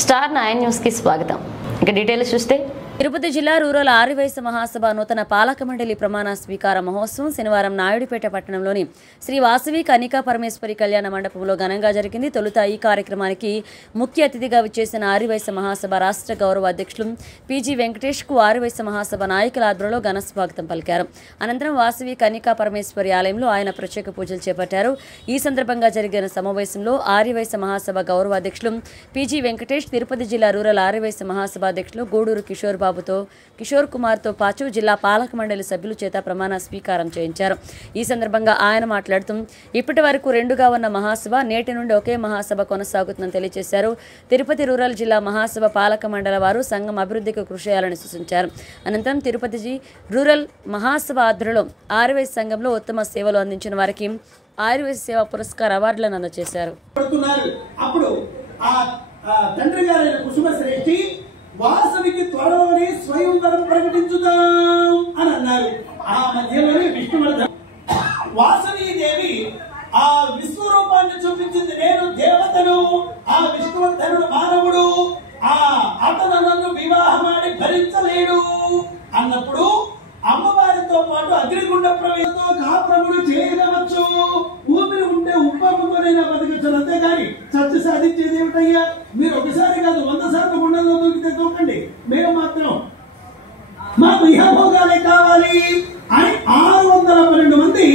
Star 9 news కి స్వాగతం. ఇక డీటెయిల్స్ చూస్తే తిరుపతి జిల్లా రూరల్ ఆర్యవైశ్య మహాసభ నూతన పాలక మండలి ప్రమాణ స్వీకార మహోత్సవం శనివారం నాయుడుపేట పట్టణంలోని శ్రీ వాసవి కనికా పరమేశ్వరి కళ్యాణ మండపంలో ఘనంగా జరిగింది. తొలుత ఈ కార్యక్రమానికి ముఖ్య అతిథిగా విచ్చేసిన ఆర్యవైశ్య మహాసభ రాష్ట్ర గౌరవ అధ్యక్షులు పీజీ వెంకటేష్ కు ఆర్యవైశ్య మహాసభ నాయకుల ఆధ్వర్యంలో ఘన స్వాగతం పలికారు. అనంతరం వాసవి కనికా పరమేశ్వరి ఆలయంలో ఆయన ప్రత్యేక పూజలు చేపట్టారు. ఈ సందర్భంగా జరిగిన సమావేశంలో ఆర్యవైశ్య మహాసభ గౌరవ అధ్యక్షులు పీజీ వెంకటేష్, తిరుపతి జిల్లా రూరల్ ఆర్యవైశ్య మహాసభ అధ్యక్షులు గూడూరు కిషోర్ బాబుతో కిషోర్ కుమార్తో పాటు జిల్లా పాలక మండలి సభ్యుల చేత ప్రమాణ స్వీకారం చేయించారు. ఈ సందర్భంగా ఆయన మాట్లాడుతూ ఇప్పటి వరకు రెండుగా ఉన్న మహాసభ నేటి నుండి ఒకే మహాసభ కొనసాగుతుందని తెలియజేశారు. తిరుపతి రూరల్ జిల్లా మహాసభ పాలక మండలి వారు సంఘం అభివృద్ధికి కృషి చేయాలని సూచించారు. అనంతరం తిరుపతి రూరల్ మహాసభ ఆధ్వర్యంలో ఆర్యవైశ్య సంఘంలో ఉత్తమ సేవలు అందించిన వారికి ఆర్యవైశ్య సేవా పురస్కార అవార్డులను అందజేశారు. వాసవికి త్వరలోనే స్వయంవరం ప్రకటించుదాం అని అన్నారు. ఆ మధ్యలోనే విష్ణువర్ధన్ వాసవీదేవి ఆ విశ్వరూపాన్ని చూపించింది. నేను దేవతను, ఆ విష్ణువర్ధనుడు మానవుడు, అతను నన్ను వివాహమాడి భరించలేడు అన్నప్పుడు అమ్మవారితో పాటు అగ్నిగుండ ప్రవేశంతో కాపురములు చేయవచ్చు. ఊపిరి ఉంటే ఉప్పమ్మతోనైనా బతకచ్చు, అంతేగాని చచ్చి సాధించేది ఏమిటయ్యా? మీరు ఒకసారి కాదు 100 సార్లు గుండెలో దూకితే దూకండి, మేము మాత్రం మాకు ఇహభోగాలే కావాలి అని 612 మంది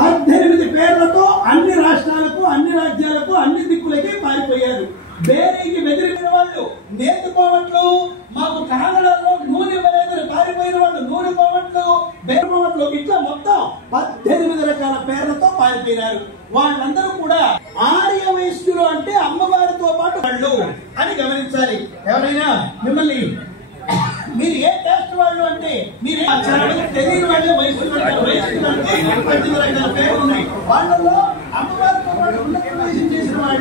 18 పేర్లతో అన్ని రాష్ట్రాలకు, అన్ని రాజ్యాలకు, అన్ని దిక్కులకి పారిపోయారు. బేరీకి బెదిరిపోయిన వాళ్ళు నేతుకోవట్లు, మాకు కానడలో నూనె ఇవ్వలేదని పారిపోయిన వాళ్ళు నూనె పోవట్లు, బేరపోవట్లు, ఇట్లా మొత్తం 18 రకాల పేర్లతో పారిపోయినారు. వాళ్ళందరూ కూడా ఆర్యవైశ్యులు అంటే అమ్మవారితో పాటు వాళ్ళు అని గమనించాలి. ఎవరైనా మిమ్మల్ని మీరు ఏ క్యాస్ట్ వాళ్ళు అంటే మీరు తెలియని వాళ్ళే వయస్సు అంటే 18 రకాల పేర్లు ఉన్నాయి. వాళ్ళలో అమ్మవారితో పాటు